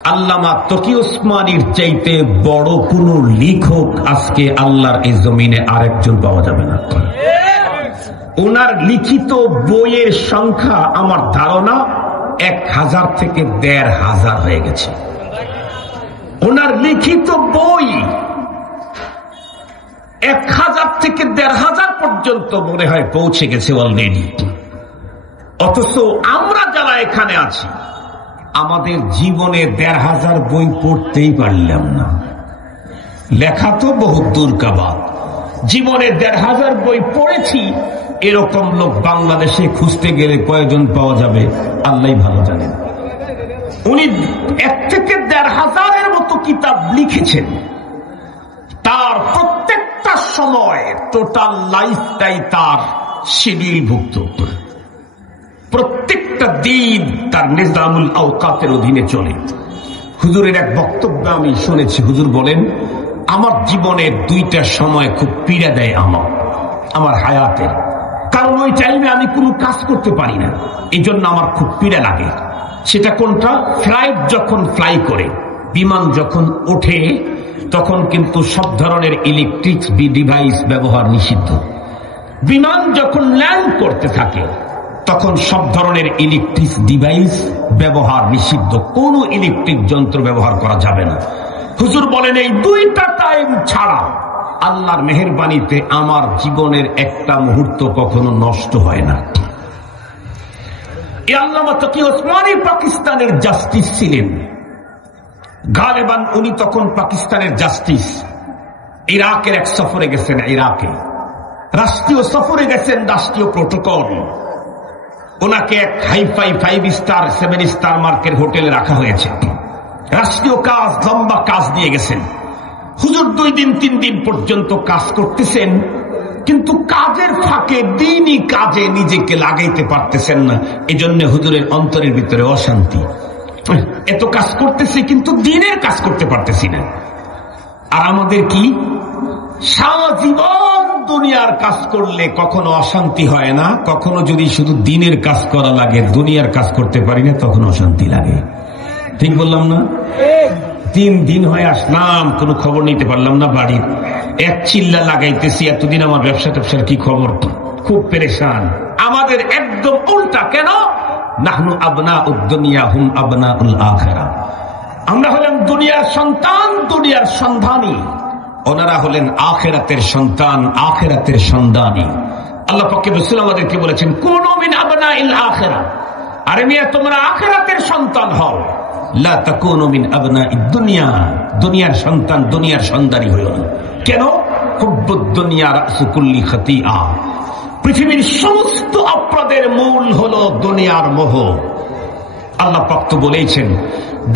আল্লামা তকি ওসমানীর চাইতে বড় কোন লেখক আজকে আল্লাহর এই জমিনে আরেকজন পাওয়া যাবে না। ওনার লিখিত বইয়ের সংখ্যা আমার ধারণা 1000 থেকে 1500 হয়ে গেছে। ওনার লিখিত বই 1000 থেকে 1500 পর্যন্ত মনে হয় পৌঁছে গেছে অলরেডি। অথচ আমরা যারা এখানে আছি আমাদের জীবনে 1500 বই পড়তেই পারলাম না। লেখা তো বহুত দূর কা বাত, জীবনে 1500 বই পড়েছি এরকম লোক বাংলাদেশে খুঁজতে গেলে কয়জন পাওয়া যাবে আল্লাহই ভালো জানেন। উনি 1 থেকে 1500 মতো কিতাব লিখেছেন। তার প্রত্যেকটা সময় টোটাল লাইফটাই তার শিডিউলভুক্ত। প্রত্যেকটা দিন তার নিজামুল আওকাতের অধীনে চলে। হুজুরের এক বক্তব্য আমি শুনেছি, হুজুর বলেন, আমার জীবনে 2টা সময় খুব পীড়া দেয় আমার হায়াতের। কারণ ওই টাইমে আমি কোনো কাজ করতে পারি না, এই জন্য আমার খুব পীড়া লাগে। সেটা কোনটা? ফ্লাইট যখন ফ্লাই করে, বিমান যখন ওঠে, তখন কিন্তু সব ধরনের ইলেকট্রিক ডিভাইস ব্যবহার নিষিদ্ধ। বিমান যখন ল্যান্ড করতে থাকে তখন সব ধরনের ইলেকট্রিক ডিভাইস ব্যবহার নিষিদ্ধ, কোনো ইলেকট্রিক যন্ত্র ব্যবহার করা যাবে না। হুজুর বলেন এই 2টা টাইম ছাড়া আল্লাহর মেহেরবানিতে আমার জীবনের একটা মুহূর্ত কখনো নষ্ট হয় না। এই আল্লামা তকি ওসমানী পাকিস্তানের জাস্টিস ছিলেন। গালেবান উনি তখন পাকিস্তানের জাস্টিস। ইরাকের এক সফরে গেছেন, ইরাকে রাষ্ট্রীয় সফরে গেছেন, রাষ্ট্রীয় প্রটোকল। ওনাকে এক হাইফাই 5 স্টার 7 স্টার মার্কের হোটেলে রাখা হয়েছে। রাষ্ট্রীয় কাজ, লম্বা কাজ দিয়ে গেছেন। হুজুর 2 দিন 3 দিন পর্যন্ত কাজ করতেছেন, কিন্তু কাজের ফাঁকে দিনই কাজে নিজেকে লাগাইতে পারতেছেন না। এই জন্য হুজুরের অন্তরের ভিতরে অশান্তি। এত কাজ করতেছি কিন্তু দিনের কাজ করতে পারতেছি না। আর আমাদের কি, সারা জীবন দুনিয়ার কাজ করলে কখনো অশান্তি হয় না, কখনো যদি শুধু দিনের কাজ করা লাগে, দুনিয়ার কাজ করতে পারি না, তখন অশান্তি লাগে। ঠিক বললাম না? 3 দিন হয়ে আসলাম, কোনো খবর নিতে পারলাম না বাড়ির। এক চিল্লা লাগাইতেছি, এতদিন আমার ব্যবসা ট্যাবসার কি খবর, খুব পেরেশান। আমাদের একদম উল্টা। কেন? নাহনু আবনাউদ দুনিয়া হুম আবনাউল আখিরাহ। আমরা হলাম দুনিয়ার সন্তান, দুনিয়ার সন্ধানী। ওনারা হলেন আখিরাতের সন্তান, আখিরাতের সন্ধানী। আল্লাহ পাকের রাসূল আমাদেরকে বলেছেন, কুনু মিন আবনাইল আখিরাহ। আরে মিয়া, তোমরা আখিরাতের সন্তান হও, লা তাকুনু মিন আবনাইদ দুনিয়া। দুনিয়ার সন্তান, দুনিয়ার সন্ধানী হইও না। কেন? হুব্বুদ দুনিয়া রাসু কুল্লি খাতিআ। পৃথিবীর সমস্ত অপরাধের মূল হলো দুনিয়ার মোহ। আল্লাহ পাক তো বলেছেন,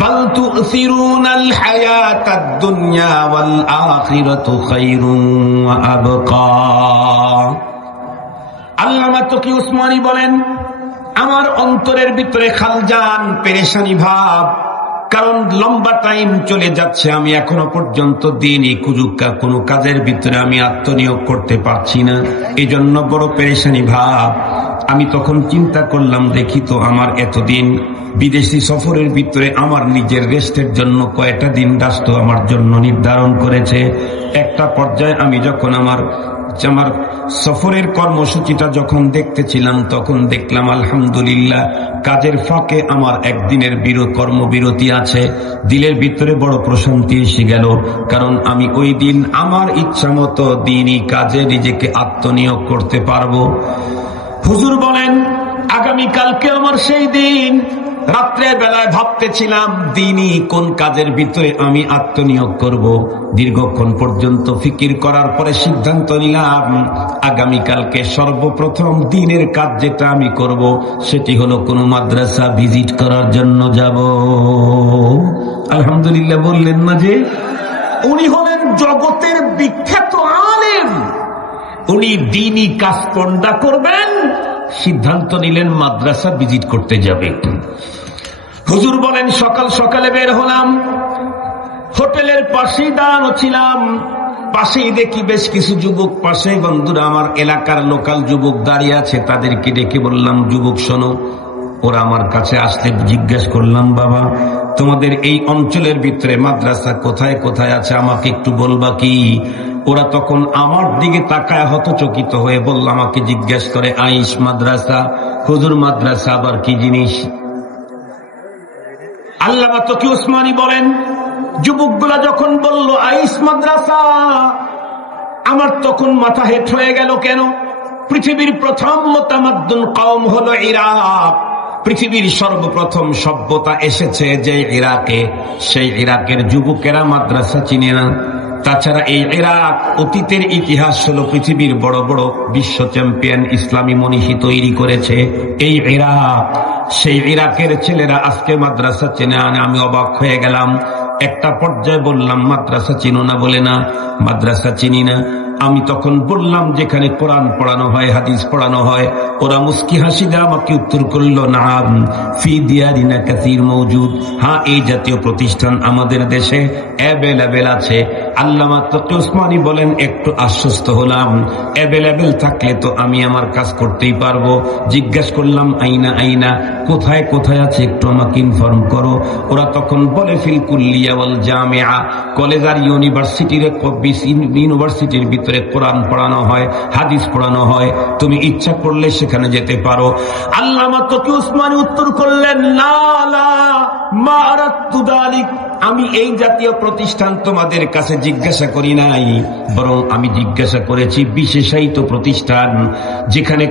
বাল তুসিরুনাল হায়াতাদ দুনিয়া ওয়াল আখিরাতু খায়রুন ওয়া আবকা। আল্লামা তকি ওসমানী বলেন, আমার অন্তরের ভিতরে খালজান, পেরেশানি ভাব। কারণ লম্বা টাইম চলে যাচ্ছে, আমি এখনো পর্যন্ত দিনই কোনো কাজের ভিতরে আমি আত্মনিয়োগ করতে পারছি না। এই জন্য বড় পেরেশানি ভাব। আমি তখন চিন্তা করলাম, দেখি তো আমার এতদিন বিদেশি সফরের ভিতরে আমার নিজের রেস্টের জন্য কয়টা দিন রাষ্ট্র আমার জন্য নির্ধারণ করেছে। একটা পর্যায়ে আমি যখন আমার সফরের কর্মসূচিটা যখন দেখতেছিলাম, তখন দেখলাম আলহামদুলিল্লাহ কাজের ফাঁকে আমার একদিনের কর্মবিরতি আছে। দিলের ভিতরে বড় প্রশান্তি এসে গেল, কারণ আমি ওই দিন আমার ইচ্ছা মতো দিনই কাজে নিজেকে আত্মনিয়োগ করতে পারবো। হুজুর বলেন, আগামীকালকে আমার সেই দিন। রাত্রে বেলায় ভাবতেছিলাম দিনই কোন কাজের ভিতরে আমি আত্মনিয়োগ করব। দীর্ঘক্ষণ পর্যন্ত ফিকির করার পরে সিদ্ধান্ত নিলাম, আগামীকালকে সর্বপ্রথম দিনের কাজ যেটা আমি করব সেটি হলো কোন মাদ্রাসা ভিজিট করার জন্য যাব। আলহামদুলিল্লাহ বললেন না যে উনি হলেন জগতের বিখ্যাত আলেম। উনি দিনই কাজ কোনটা করবেন, সিদ্ধান্ত নিলেন মাদ্রাসা ভিজিট করতে যাবে। হুজুর বলেন, সকাল সকালে বের হলাম। হোটেলের পাশেই দাঁড়ানো ছিলাম। পাশেই দেখি বেশ কিছু যুবক, পাশে বন্ধুরা আমার এলাকার লোকাল যুবক দাঁড়িয়ে আছে। তাদেরকে ডেকে বললাম, যুবক শোনো, ওরা আমার কাছে আসলে জিজ্ঞেস করলাম, বাবা তোমাদের এই অঞ্চলের ভিতরে মাদ্রাসা কোথায় কোথায় আছে, আমাকে একটু বলবা কি? ওরা তখন আমার দিকে তাকায় হতচকিত হয়ে বলল, আমাকে জিজ্ঞেস করে আইস মাদ্রাসা, হুজুর মাদ্রাসা আবার কি জিনিস? আল্লামা তকি উসমানী বলেন, যুবকগুলা যখন বলল আইস মাদ্রাসা, আমার তখন মাথা হেট হয়ে গেল। কেন? পৃথিবীর প্রথম মুতামাদ্দুন কওম হলো ইরাক। পৃথিবীর সর্বপ্রথম সভ্যতা এসেছে যে ইরাকে, সেই ইরাকের যুবকেরা মাদ্রাসা চিনে না। তাছাড়া এই ইরাক অতীতের ইতিহাস হলো পৃথিবীর বড় বড় বিশ্ব চ্যাম্পিয়ন ইসলামী মনীষী তৈরি করেছে এই ইরাক। সেই ইরাকের ছেলেরা আজকে মাদ্রাসা চেনে আনে, আমি অবাক হয়ে গেলাম। একটা পর্যায়ে বললাম, মাদ্রাসা চিনো না? বলে না, মাদ্রাসা চিনি না। আমি তখন বললাম, যেখানে কোরআন পড়ানো হয়, হাদিস পড়ানো হয়। ওরা মুস্কি হাসি দিয়ে আমাকে উত্তর করল, নাম ফি দিয়ারিনা কাসীর মওজুদ। হ্যাঁ, এই জাতীয় প্রতিষ্ঠান আমাদের দেশে অ্যাভেলেবেল আছে। আল্লামা তকি উসমানী বলেন, একটু আশ্বস্ত হলাম, অ্যাভেলেবেল থাকলে তো আমি আমার কাজ করতেই পারবো। জিজ্ঞেস করলাম, আইনা আইনা, কোথায় কোথায় আছে একটু আমাকে ইনফর্ম করো। ওরা তখন বলে, ফিল কুল্লিয়া ওয়াল জামিআ, কলেজ আর ইউনিভার্সিটির ভিতরে কোরআন পড়ানো হয়, হাদিস পড়ানো হয়, তুমি ইচ্ছা করলে সেখানে যেতে পারো। আল্লামা তকি উসমানী উত্তর করলেন, লা লা মা আরাদতু যালিক, আমি এই জাতীয় প্রতিষ্ঠান তোমাদের কাছে জিজ্ঞাসা করি নাই, বরং আমি জিজ্ঞাসা করেছি বিশেষায়িত প্রতিষ্ঠান, যেখানে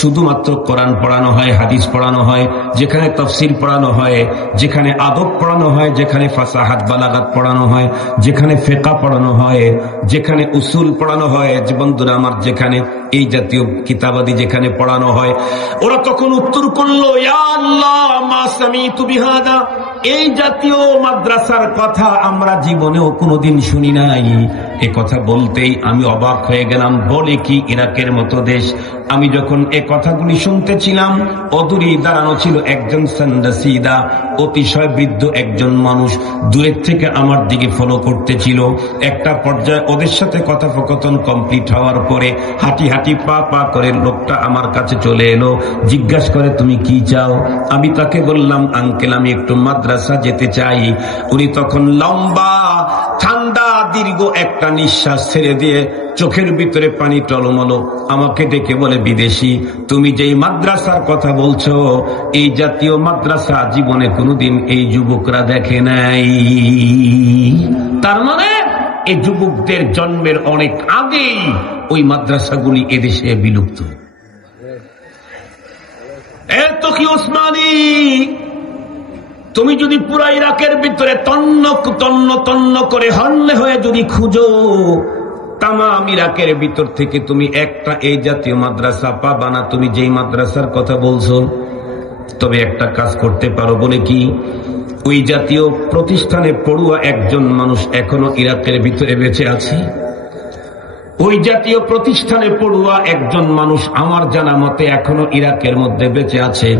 শুধুমাত্র কোরআন পড়ানো হয়, হাদিস পড়ানো হয়, যেখানে তাফসীর পড়ানো হয়, যেখানে আদব পড়ানো হয়, যেখানে ফাসাহাত বালাগাত পড়ানো হয়, যেখানে ফিকহ পড়ানো হয়, যেখানে উসুল পড়ানো হয়। যে বন্ধুরা আমার, যেখানে এই জাতীয় কিতাবাদি যেখানে পড়ানো হয়। ওরা তখন উত্তর করলো, ইয়া আল্লাহ মা সামিতু বিহাদা, এই জাতীয় মাদ্রাসার কথা আমরা জীবনেও কোনোদিন শুনি নাই। এ কথা বলতেই আমি অবাক হয়ে গেলাম। বলে কি, ইরাকের মতো দেশ। আমি যখন এ কথাগুলি শুনতেছিলাম, অদূরেই দাঁড়ানো ছিল একজন সান্দাসিদা, অতিশয় বৃদ্ধ একজন মানুষ, দূরের থেকে আমার দিকে ফলো করতেছিল। একটা পর্যায়ে ওদের সাথে কথোপকথন কমপ্লিট হওয়ার পরে হাঁটি হাঁটি পা পা করে লোকটা আমার কাছে চলে এলো, জিজ্ঞাসা করে, তুমি কি চাও? আমি তাকে বললাম, আঙ্কেল আমি একটু মাদ্রাসা যেতে চাই। উনি তখন লম্বা ঠান্ডা দীর্ঘ একটা নিঃশ্বাস ছেড়ে দিয়ে চোখের ভিতরে পানি টলমলো আমাকে ডেকে বলে, বিদেশি, তুমি যেই মাদ্রাসার কথা বলছো, এই জাতীয় মাদ্রাসা জীবনে কোনোদিন এই যুবকরা দেখে নাই। তার মানে এই যুবকদের জন্মের অনেক আগেই ওই মাদ্রাসাগুলি এদেশে বিলুপ্ত। তকি উসমানী, তুমি যদি পুরা ইরাকের ভিতরে তন্ন তন্ন তন্ন করে হল্লে হয়ে যদি খুঁজো, তামাম ইরাকের ভিতর থেকে তুমি একটা এই জাতীয় মাদ্রাসা পাবা না, তুমি যেই মাদ্রাসার কথা বলছো। তবে একটা কাজ করতে পারো। বলে কি? ওই জাতীয় প্রতিষ্ঠানে পড়ুয়া একজন মানুষ এখনো ইরাকের ভিতরে বেঁচে আছে। ওই জাতীয় প্রতিষ্ঠানে পড়ুয়া একজন মানুষ আমার জানা মতে এখনো ইরাকের মধ্যে বেঁচে আছে।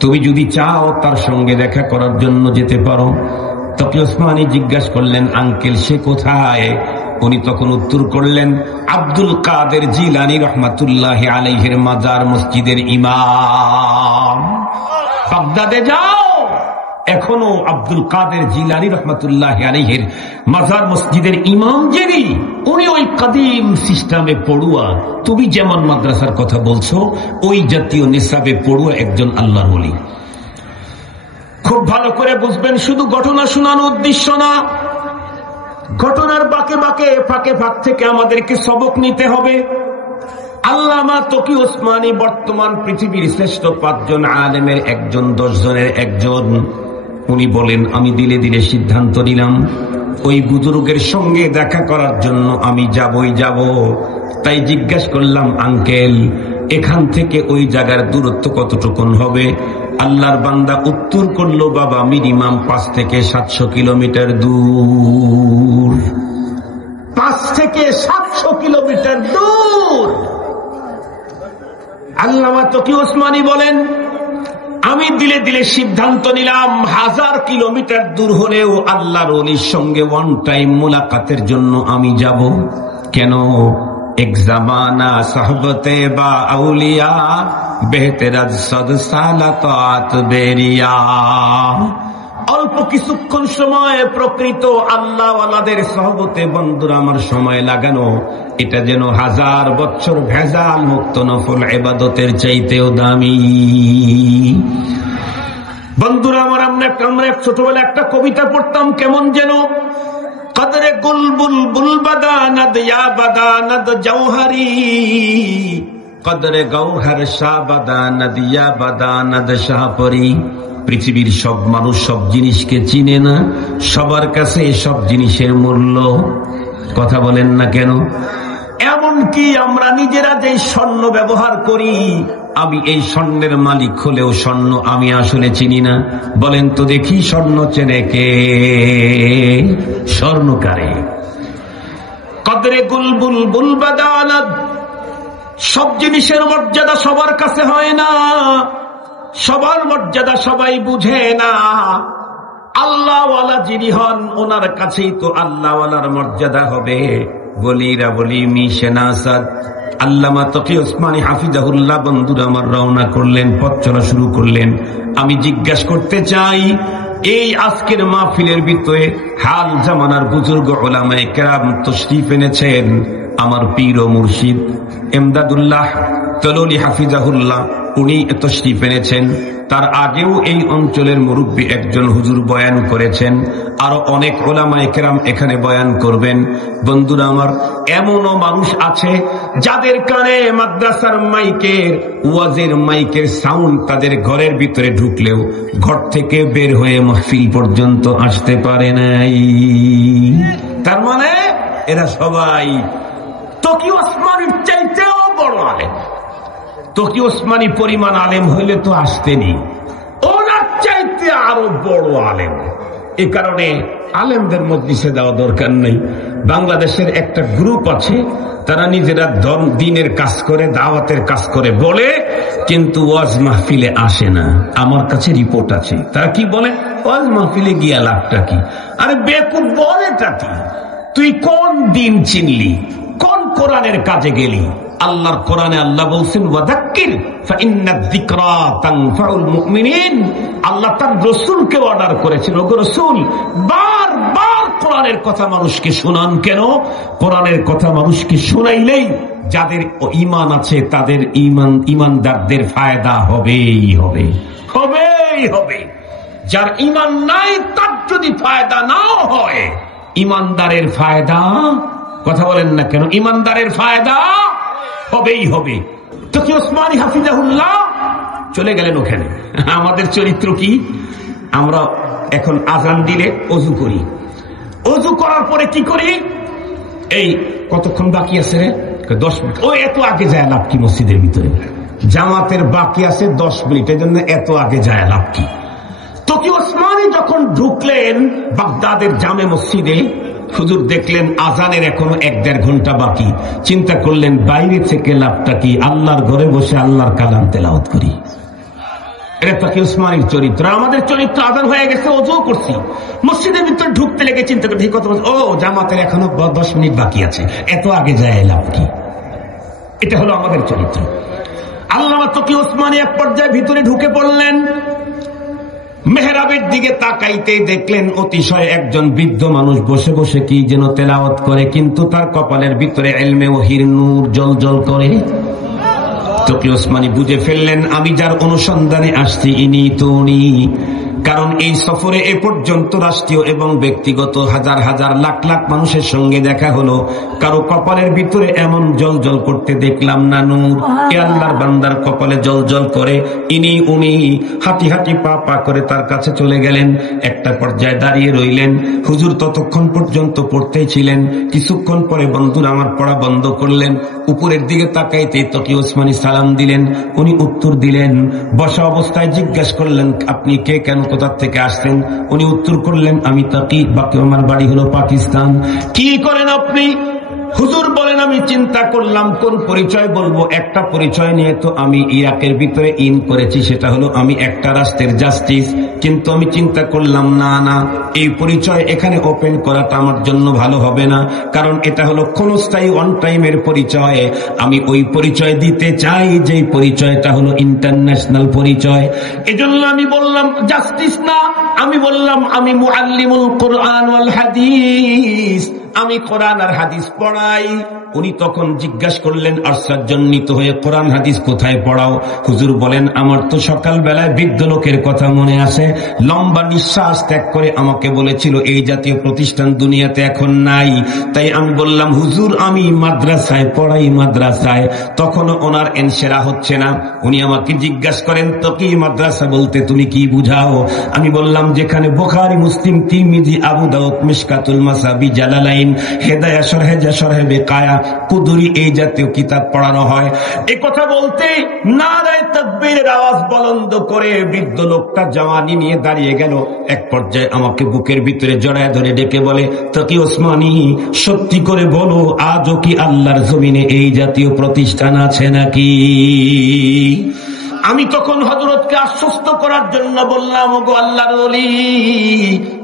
তুমি যদি চাও তার সঙ্গে দেখা করার জন্য যেতে পারো। তকি উসমানী জিজ্ঞাসা করলেন, আঙ্কেল সে কোথায়? উনি তখন উত্তর করলেন, আব্দুল কাদের জিলানী রহমাতুল্লাহি আলাইহির মাজার মসজিদের ইমাম। বাগদাদে যাও, এখনো আব্দুল কাদের জিলানী রহমাতুল্লাহি আলাইহির মাজার মসজিদের ইমাম যিনি, উনি ওই কাদিম সিস্টেমে পড়ুয়া। তুমি যেমন মাদ্রাসার কথা বলছো, ওই জাতীয় নিসাবে পড়ুয়া একজন আল্লাহর ওলি। খুব ভালো করে বুঝবেন, শুধু ঘটনা শোনানোর উদ্দেশ্য না, ঘটনার বাঁকে বাঁকে ফাঁকে ফাঁক থেকে আমাদেরকে সবক নিতে হবে। আল্লামা তকি উসমানী বর্তমান পৃথিবীর শ্রেষ্ঠ 5 জন আলেমের একজন, 10 জনের একজন। উনি বলেন, আমি দিলে দিলে সিদ্ধান্ত নিলাম ওই বুজুর্গের সঙ্গে দেখা করার জন্য আমি যাবই যাব। তাই জিজ্ঞাসা করলাম, আঙ্কেল এখান থেকে ওই জায়গার দূরত্ব কতটুকুন হবে? আল্লাহর বান্দা উত্তর করলো, বাবা মিনিমাম 5 থেকে 700 কিলোমিটার দূর। 5 থেকে 700 কিলোমিটার দূর। আল্লামা তকি উসমানী বলেন, আমি দিলে দিলে সিদ্ধান্ত নিলাম 1000 কিলোমিটার দূর হলেও আল্লাহর ওলির সঙ্গে ওয়ান টাইম মুলাকাতের জন্য আমি যাব। কেন? এক জামানা সাহবতে বা আউলিয়া বেহতেরাজ সদ সালাত বেরিয়া। অল্প কিছুক্ষণ সময় প্রকৃত আল্লাহওয়ালাদের সহবতে বন্ধুরা আমার সময় লাগানো, এটা যেন 1000 বছর ভেজাল মুক্ত নফল ইবাদতের চাইতেও দামি। বন্ধুরা আমার, আমরা ছোটবেলা একটা কবিতা পড়তাম, কেমন যেন, কদরে গুলবুল বুলবাদানাদ ইয়া বাদানাদ জওহরি, কদরে গৌহর শাহ বাদানাদ ইয়া বাদানাদ শাহপরি। পৃথিবীর সব মানুষ সব জিনিসকে চিনে না, সবার কাছে সব জিনিসের মূল্য। কথা বলেন না কেন? এমনকি আমরা নিজেরা যে স্বর্ণ ব্যবহার করি, আমি এই স্বর্ণের মালিক হলেও স্বর্ণ আমি আসলে চিনি না। বলেন তো দেখি, স্বর্ণ চেনে কে? স্বর্ণকারে। কদরে গুলবুল বুলবাদানাদ, সব জিনিসের মর্যাদা সবার কাছে হয় না, সবার মর্যাদা সবাই বুঝে না। আল্লাহওয়ালা যিনি হন, ওনার কাছেই তো আল্লাহওয়ালার মর্যাদা হবে। বলিরা বলি মিশেনাসাদ আল্লামা তকি ওসমানী হাফিজাহুল্লাহ বন্ধুরা আমার রওনা করলেন, পথ চলা শুরু করলেন। আমি জিজ্ঞাসা করতে চাই, এই আজকের মাহফিলের ভিতরে হাল জামানার বুজুর্গ উলামায়ে কেরাম তশরিফ এনেছেন। আমার পীর ও মুর্শিদ এমদাদুল্লাহ তললি হাফিজাহুল্লাহ, উনি তশরিফ এনেছেন। তার আগেও এই অঞ্চলের মুরব্বী একজন হুজুর বয়ান করেছেন, আরো অনেক উলামায়ে কেরাম এখানে বয়ান করবেন। বন্ধুরা আমার, এমনও মানুষ আছে যাদের কানে মাদ্রাসার মাইকের, ওয়াজের মাইকের সাউন্ড তাদের ঘরের ভিতরে ঢুকলেও ঘর থেকে বের হয়ে মাহফিল পর্যন্ত আসতে পারে নাই। তার মানে এরা সবাই তকি ওসমানীর চাইতেও বড় আলেম। তকি ওসমানী পরিমাণ আলেম হইলে তো আসতেনি, ওনার চাইতে আরো বড় আলেম। এই কারণে আলেমদের মজলিসে দেওয়া দরকার নেই। বাংলাদেশের একটা গ্রুপ আছে, তারা নিজেরা দিনের কাজ করে, দাওয়াতের কাজ করে বলে, কিন্তু ওয়াজ মাহফিলে আসে না। আমার কাছে রিপোর্ট আছে। তারা কি বলে? ওয়াজ মাহফিলে গিয়া লাভটা কি? আরে বেকুব, বলেটা কি? তুই কোন দিন চিনলি? কোন কোরআনের কাজে গেলি? আল্লাহর কোরআনে আল্লাহ বলছেন, ওয়াযাক্কির ফাইন্নায যিকরা তানফাউল মুমিনিন। আল্লাহ তার রাসূলকে অর্ডার করেছেন, ওগো রাসূল বারবার কোরআনের কথা মানুষকে শোনান কেন? কোরআনের কথা মানুষকে শোনাইলেই যাদের ঈমান আছে তাদের ঈমানদারদের ফায়দা হবেই হবে, হবেই হবে। যার ঈমান নাই তার যদি ফায়দা নাও হয়, ঈমানদারের ফায়দা, কথা বলেন না কেন, ঈমানদারের ফায়দা হবেই হবে। তকি ওসমানী হাফিজাহুল্লাহ চলে গেলেন ওখানে। আমাদের চরিত্র কি? আমরা এখন আজান দিলে ওযু করি, ওযু করার পরে কি করি? এই কতক্ষণ বাকি আছে রে? 10 মিনিট। ও এত আগে যায় লাভ কি? মসজিদের ভিতরে জামাতের বাকি আছে 10 মিনিট, এই জন্য এত আগে যায় লাভ কি? তকি ওসমানী যখন ঢুকলেন বাগদাদের জামে মসজিদে, হুজুর দেখলেন আজানের এখনো 1-1.5 ঘন্টা বাকি। চিন্তা করলেন বাইরে থেকে লাভটা কি? আল্লাহর ঘরে বসে আল্লাহর কালাম তেলাওয়াত করি। এটা তকি ওসমানীর চরিত্র। আমাদের চরিত্র, আজান হয়ে গেছে, ওযু করছি, মসজিদের ভিতরে ঢুকতে লেগে চিন্তা করছি কত, ও জামাতের এখনো 10 মিনিট বাকি আছে, এত আগে যায় লাভ কি? এটা হলো আমাদের চরিত্র। আল্লামা তকি ওসমানী এক পর্যায়ে ভিতরে ঢুকে পড়লেন। মেহরাবের দিকে তাকাইতে দেখলেন অতিশয় একজন বৃদ্ধ মানুষ বসে বসে কি যেন তেলাওয়াত করে, কিন্তু তার কপালের ভিতরে ইলমে ওহীর নূর জ্বলজ্বল করে। তকি ওসমানী বুঝে ফেললেন, আমি যার অনুসন্ধানে আসছি ইনি তো উনি। কারণ এই সফরে এ পর্যন্ত রাষ্ট্রীয় এবং ব্যক্তিগত হাজার হাজার লাখ লাখ মানুষের সঙ্গে দেখা হলো, কারো কপালের ভিতরে এমন জলজল করতে দেখলাম না নূর। এ আল্লাহর বান্দার কপালে জলজল করে, ইনি উনি। হাঁটি হাঁটি পা পা করে তার কাছে চলে গেলেন। একটা পর্যায়ে দাঁড়িয়ে রইলেন। হুজুর ততক্ষণ পর্যন্ত পড়তেই ছিলেন। কিছুক্ষণ পরে বন্ধুরা আমার পড়া বন্ধ করলেন। উপরের দিকে তাকাইতে তকি ওসমানী সালাম দিলেন, উনি উত্তর দিলেন। বসা অবস্থায় জিজ্ঞাসা করলেন, আপনি কে, কেন, কোথা থেকে আসছেন? উনি উত্তর করলেন, আমি তাকি, বাকি আমার বাড়ি হলো পাকিস্তান। কি করেন আপনি? হুজুর বলেন আমি চিন্তা করলাম কোন পরিচয় বলবো। একটা পরিচয় নিয়ে তো আমি ইরাকের ভিতরে ইন করেছি, সেটা হলো আমি একটা রাষ্ট্রের জাস্টিস। কিন্তু আমি চিন্তা করলাম না না, এই পরিচয় এখানে ওপেন করাটা আমার জন্য ভালো হবে না, কারণ এটা হলো ক্ষণস্থায়ী ওয়ান টাইমের পরিচয়। আমি ওই পরিচয় দিতে চাই যে পরিচয়টা হলো ইন্টারন্যাশনাল পরিচয়। এজন্য আমি বললাম জাস্টিস না, আমি বললাম আমি মুআল্লিমুল কোরআন ওয়াল হাদিস, আমি কোরআন আর হাদিস পড়াই। উনি তখন জিজ্ঞাসা করলেন আশ্চর্যান্বিত হয়ে, কোরআন হাদিস কোথায় পড়াও? হুজুর বলেন আমার তো সকাল বেলায় বৃদ্ধ লোকের কথা মনে আসে, লম্বা নিঃশ্বাস ত্যাগ করে আমাকে বলেছিল এই জাতীয় প্রতিষ্ঠান দুনিয়াতে এখন নাই। তাই আমি বললাম হুজুর আমি মাদ্রাসায় পড়াই, মাদ্রাসায়। তখনও ওনার এনসেরা হচ্ছে না। উনি আমাকে জিজ্ঞাসা করেন তো কি মাদ্রাসা বলতে তুমি কি বুঝাও? আমি বললাম যেখানে বুখারী, মুসলিম, তিরমিজি, আবু দাউদ, মিশকাতুল মাসাবি, জালালাইন, হেদায়া শরহে শরহে বেকায়া, কুদুরি এই জাতীয় কিতাব পড়ানো হয়। এই কথা বলতে নারায়ে তাকবীরের আওয়াজ বুলন্দ করে বৃদ্ধ লোকটা জাওয়ানি নিয়ে দাঁড়িয়ে গেল। এক পর্যায়ে আমাকে বুকের ভিতরে জড়ায় ধরে ডেকে বলে, তকি ওসমানী সত্যি করে বলো আজও কি আল্লাহর জমিনে এই জাতীয় প্রতিষ্ঠান আছে নাকি? আমি তখন হযরতকে আশ্বস্ত করার জন্য বললাম, ওগো আল্লাহর ওলি,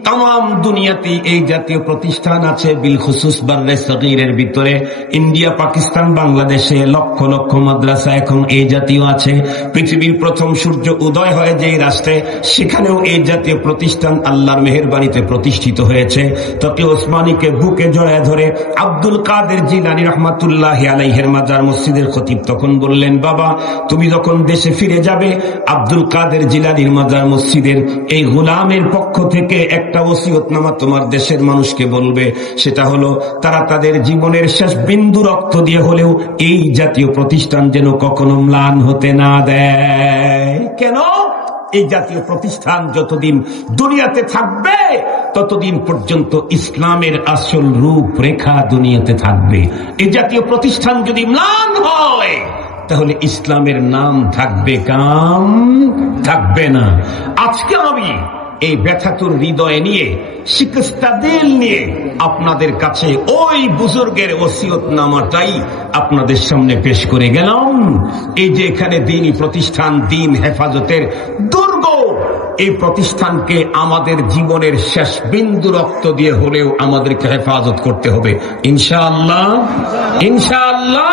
তাম দুনিয়াতে এই জাতীয় প্রতিষ্ঠান আছে, বিলখুসুস বাররে সগীরের ভিতরে ইন্ডিয়া, পাকিস্তান, বাংলাদেশে লক্ষ লক্ষ মাদ্রাসা এখন এই জাতীয় আছে। পৃথিবীর প্রথম সূর্য উদয় হয় যেই রাষ্ট্রে, সেখানেও এই জাতীয় প্রতিষ্ঠান আল্লাহর মেহেরবানিতে প্রতিষ্ঠিত হয়েছে। তকি ওসমানীকে বুকে জড়ায় ধরে আব্দুল কাদের জিলানী রাহমাতুল্লাহি আলাইহির মাজার মসজিদের খতিব তখন বললেন, বাবা তুমি যখন দেশে ফিরে যাবে, আব্দুল কাদের জিলানীর মাজার মসজিদের এই গোলামের পক্ষ থেকে একটা ওসিয়তনামা তোমার দেশের মানুষকে বলবে। সেটা হলো তারা তাদের জীবনের শেষ বিন্দু রক্ত দিয়ে হলেও এই জাতীয় প্রতিষ্ঠান যেন কখনো ম্লান হতে না দেয়। কেন? এই জাতীয় প্রতিষ্ঠান যতদিন দুনিয়াতে থাকবে ততদিন পর্যন্ত ইসলামের আসল রূপরেখা দুনিয়াতে থাকবে। এই জাতীয় প্রতিষ্ঠান যদি ম্লান হয় তাহলে ইসলামের নাম থাকবে, কাম থাকবে না। আজকে আমি এই ব্যথাতুর হৃদয় নিয়ে, শিকস্তা দিল নিয়ে আপনাদের কাছে ওই বুজুর্গের ওসিয়তনামাটাই আপনাদের সামনে পেশ করে গেলাম। এই যে এখানে দ্বীনি প্রতিষ্ঠান, দ্বীন হেফাজতের দুর্গ, এই প্রতিষ্ঠানকে আমাদের জীবনের শেষ বিন্দু রক্ত দিয়ে হলেও আমাদেরকে হেফাজত করতে হবে ইনশাআল্লাহ, ইনশাআল্লাহ।